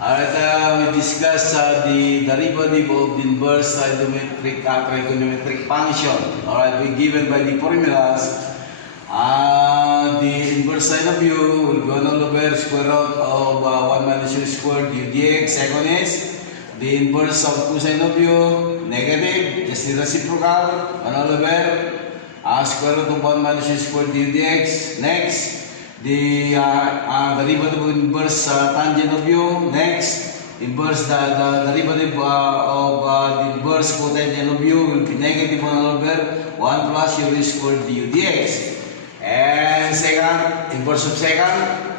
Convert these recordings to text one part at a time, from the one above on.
Alright, we discussed the derivative of the inverse trigonometric function. Alright, we given by the formulas. The inverse sine of u will be 1 over square root of 1 minus u squared du dx. Second is the inverse of cosine of u, negative, just the reciprocal, 1 over square root of 1 minus u squared du dx. Next, the derivative of inverse tangent of u. Next, inverse the derivative of the inverse cotangent of u will be negative 1 over 1 plus u squared du dx. And second, inverse of second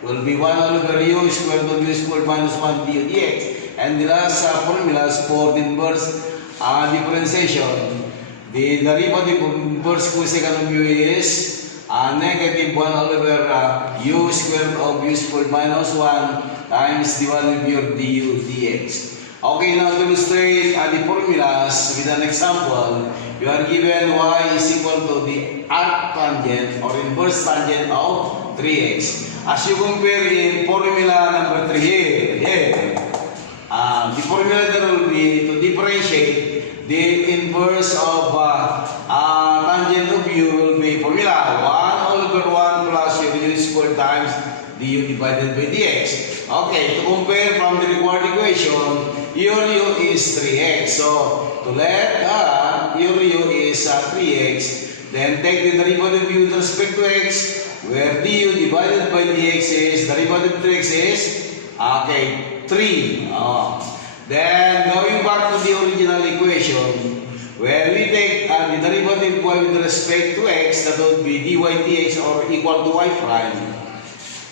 will be 1 over u squared of u squared minus 1 du dx. And the last formulas for the inverse differentiation. The derivative of inverse cosecant of u is negative 1 over u squared of u squared minus 1 times the value of your du dx. Okay, now to illustrate the formulas with an example, you are given y is equal to the arctangent or inverse tangent of 3x. As you compare in formula number 3 here, the formula there will be to differentiate the inverse of tangent of u will be formula 1 over 1 plus u squared times du divided by dx. Okay, to compare from the required equation, your u is 3x. So, to let your u is 3x, then take the derivative of u with respect to x, where du divided by dx is, derivative of 3x is, okay, 3. Then, going back to the original equation, where we take the derivative of y with respect to x, that would be dy dx or equal to y prime.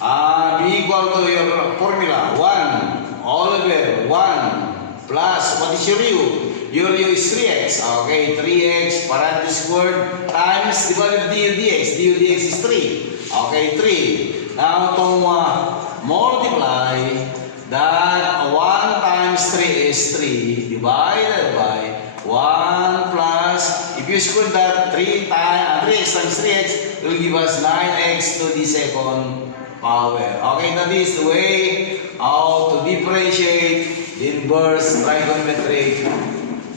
Be equal to your formula 1 all over 1 plus, what is your u? Your u is 3x. Okay, 3x parenthesis squared times divided by du dx. Du dx is 3. Okay, 3. Now to multiply that 1 times 3 is 3 divided by 1 plus, if you square that 3x times 3x will give us 9x to the second power. Okay, that is the way how to differentiate the inverse trigonometric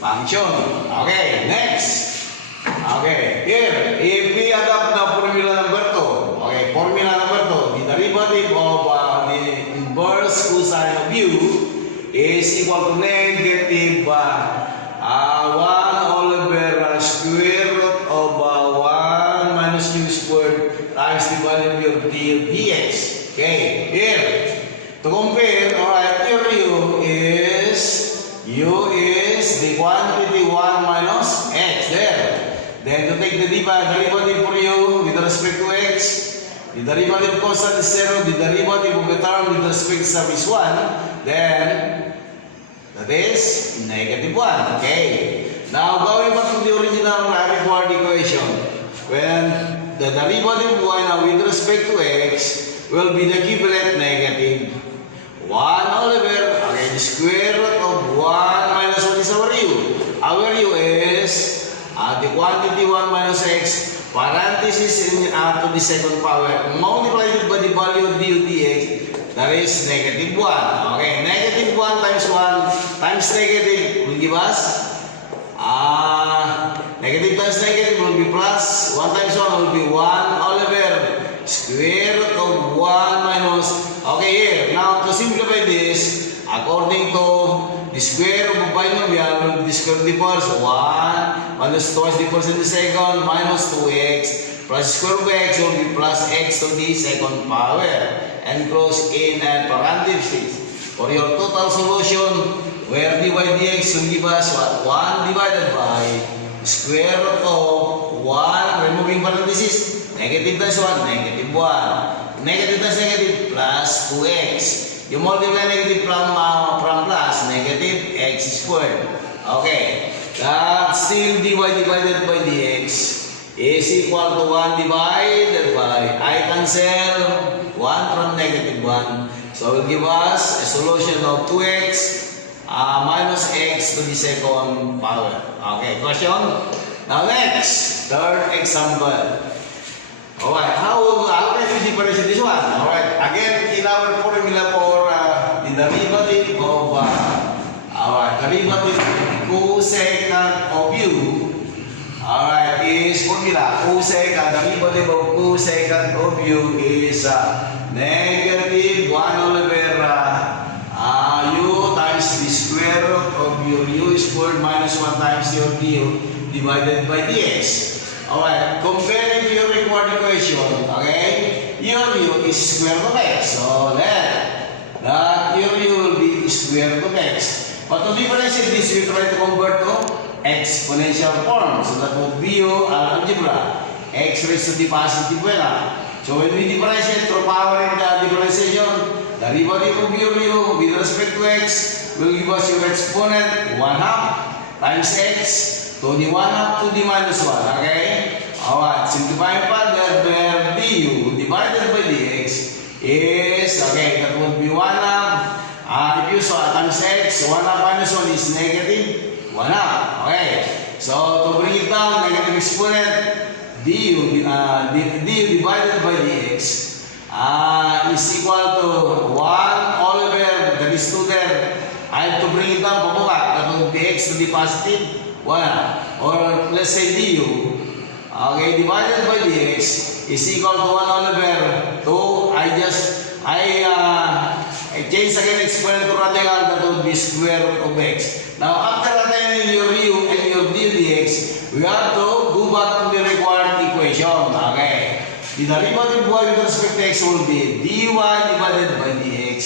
function. Okay, next. Okay, here, if we adopt the formula number 2, okay, formula number 2, the derivative of the inverse cosine of u is equal to negative 1 over square root of 1 minus u squared times the value of du dx. Okay, here, to compare, alright, your u is the quantity 1 minus x there. Then to take the derivative for u with respect to x, the derivative constant is 0, the derivative of the term with respect to sum is 1, then that is negative 1. Okay. Now going back to the original required equation, when the derivative of y now with respect to x will be the equivalent negative 1 over, okay, the square root of 1 minus what is our u? Our u is the quantity 1 minus x parenthesis to the second power multiplied by the value of du dx, that is negative 1. Okay, negative 1 times 1 times negative will give us negative times negative will be plus, 1 times 1 will be 1 all over square root of 1 minus, okay, here, now to simplify this, according to the square of a binomial, the square of the first, 1 minus twice the first and the second, minus 2x, plus square of x will be plus x to the second power, and close in and parentheses. For your total solution, where dy dx will give us what? 1 divided by square root of 1, removing parentheses, negative times 1, negative 1. Negative times negative, plus 2x. You multiply negative from plus, negative x squared. Okay. That still dy divided by dx is equal to 1 divided by, I cancel 1 from negative 1. So it will give us a solution of 2x minus x to the second power. Okay, question? Now next, third example. Alright, how can we differentiate this one? Alright, again, in our formula for the derivative of derivative of cosecant of u, alright, is formula. Derivative of cosecant of u is negative 1 over u times the square root of your u squared minus 1 times your du divided by dx. Alright, comparing to your required equation, okay, your u is square root of x. So that your u will be square root of x. But to differentiate this, we try to convert to exponential form. So that would be your algebra. X raised to the positive 1. So when we differentiate through power in the differentiation, the derivative of your u with respect to x will give us your exponent 1/2 times x to the 1/2 to the minus 1. Okay? Alright, simplifying further, where du divided by dx is, okay, that would be 1/2. If you saw times x, 1/2 minus 1 is negative 1/2. Okay. So to bring it down, negative exponent du divided by dx is equal to 1 all over, that is 2 there. I have to bring it down pababa. That would be x to the positive 1. Or let's say du, okay, divided by dx is equal to 1 all over 2. I change again exponent to radical, that would be square root of x. Now, after attaining your u and your du dx, we have to go back to the required equation. Okay. The derivative of y with respect to x will be dy divided by dx.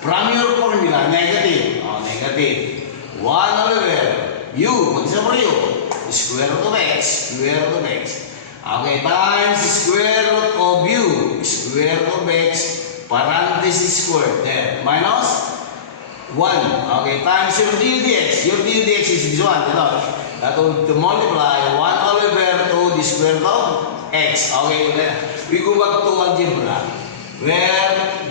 From your formula, negative. Negative. 1 all over u. What is over u? Square root of x. Square root of x. Okay, times square root of u. Square root of x. Parenthesis squared there, minus 1. Okay, times your du dx. Your du dx is this one, you know. That will to multiply 1 all over to the square root of x. Okay, we go back to algebra, where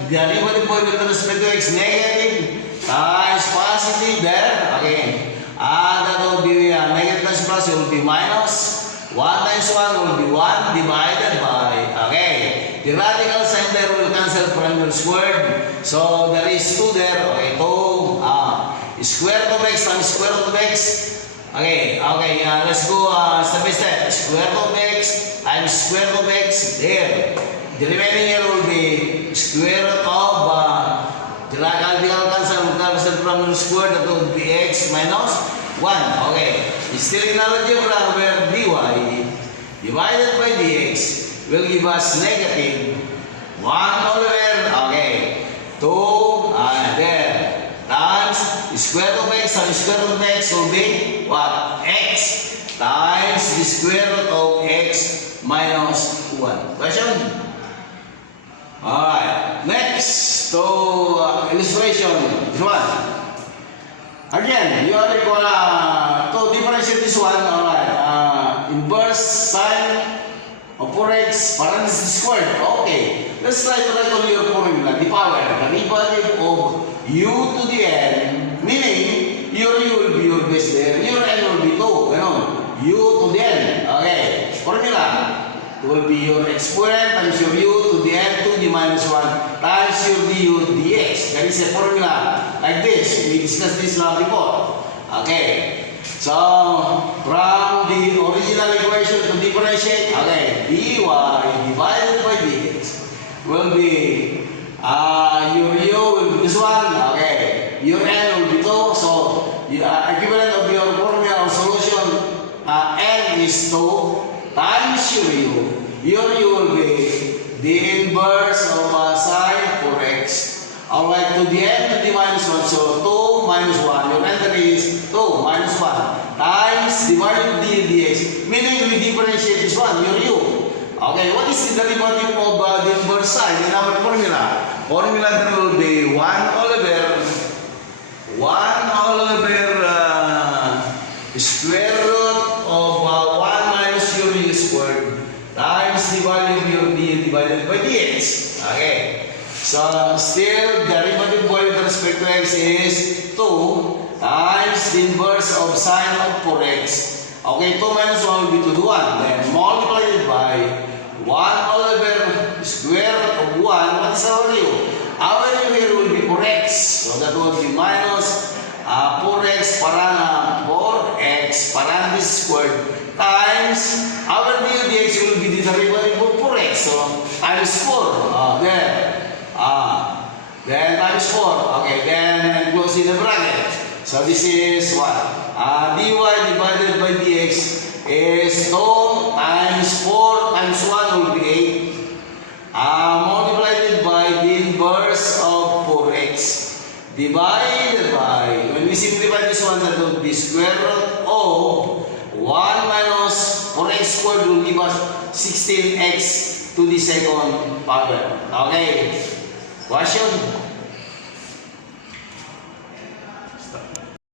the derivative with respect to x negative times positive there. Okay, that will be negative times plus, it will be minus 1 times 1 will be 1 divided by, okay, the radical sign there will cancel from your squared. So there is 2 there. Okay, 2 square root of x times square root of x. Okay, let's go step by step. Square root of x times square root of x there. The remaining here will be square root of the radical cancel from your squared, that will be x minus 1. Okay, it's still in algebra where dy divided by dx will give us negative 1 all over, okay, 2 there, times square root of x times square root of x will be what? X times the square root of x minus 1. Question? Alright, next to illustration. This one. Again, you are required to differentiate this one. Alright, inverse sine of 4x parenthesis squared. Okay, let's try to write on your formula the power, derivative of u to the n, meaning your u will be your base there, your n will be 2, you know, u to the n. Okay, formula, it will be your exponent times your u to the n to the minus 1 times your du dx. That is a formula like this. We discussed this before. Okay. So, from the original equation to differentiate, okay, dy divided by dx will be, your u will be this one, okay, your n will be 2, so, equivalent of your formula or solution, n is 2 times your u will be the inverse of sine 4x. Alright, to the n to the minus 1, so 2 minus 1, your answer is 2 minus 1 times divided by dx, meaning we differentiate this one, your u. Okay, what is the derivative of the inverse sine in our formula? Formula that will be 1 all over square root of 1 minus your u squared times the value of your d divided by dx. Okay. So, still, derivative with respect to x is 2 times the inverse of sine of 4x. Okay, 2 minus 1 will be 2 to 1. Then, multiplied by 1 all over square root of 1. What is our value? Our value here will be 4x. So, going to be minus 4x parenthesis squared times our du dx will be the derivative of 4x. So times 4. Then times 4. Okay, then close in the bracket. So this is what? Dy divided by dx is 2 times 4 times 1 will be 8. Multiplied by the inverse of 4x. Divided by, when we simplify this one, that will be square root of 1 minus 4x squared will give us 16x to the second power. Okay. Question?